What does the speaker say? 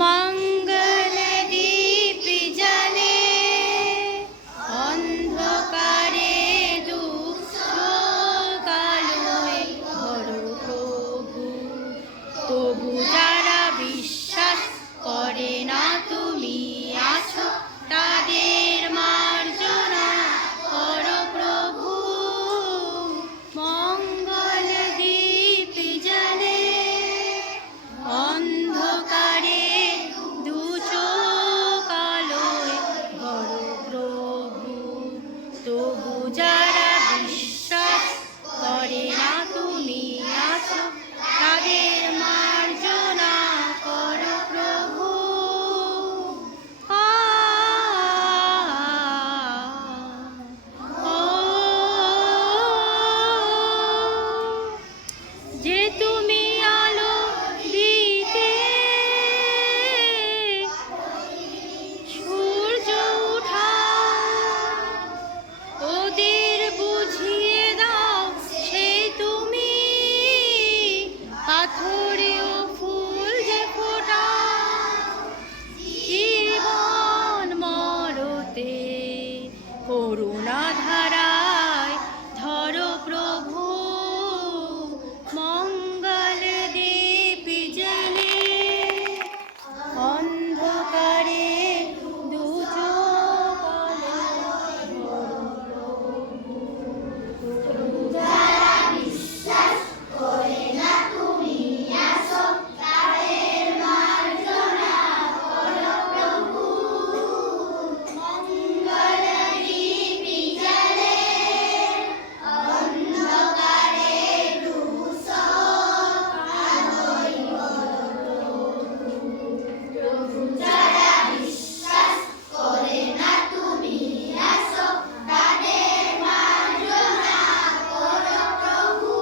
মঙ্গলদীপ জ্বলে অন্ধকারে দুঃখ কালোয় ধরো প্রভু। তবু যারা বিশ্বাস করে না তুমি আছো, তাদের মার্জনা করো প্রভু। মঙ্গলদীপ জ্বলে অন্ধকারে দু চোখ আলোয় ধরো প্রভু। তবু যারা বিশ্বাস করে না তুমি আছো, তাদের মার্জনা করো প্রভু। যে তুমি আলো দিতে সূর্য উঠা, ওদের বুঝিয়ে দাও সে তুমি পাথরেও ফুল যে ফোটা। জীবন মরতে করুণা ধারায় ধরো প্রভু। মঙ্গলদীপ জ্বলে অন্ধকারে দু চোখ আলোয় ধরো প্রভু। যারা বিশ্বাস করে না তুমি আছো, তাদের মার্জনা করো প্রভু। মঙ্গলদীপ জ্বলে অন্ধকারে দু চোখ আলোয় ধরো প্রভু। যারা বিশ্বাস করে না তুমি আছো, তাদের মার্জনা করো প্রভু।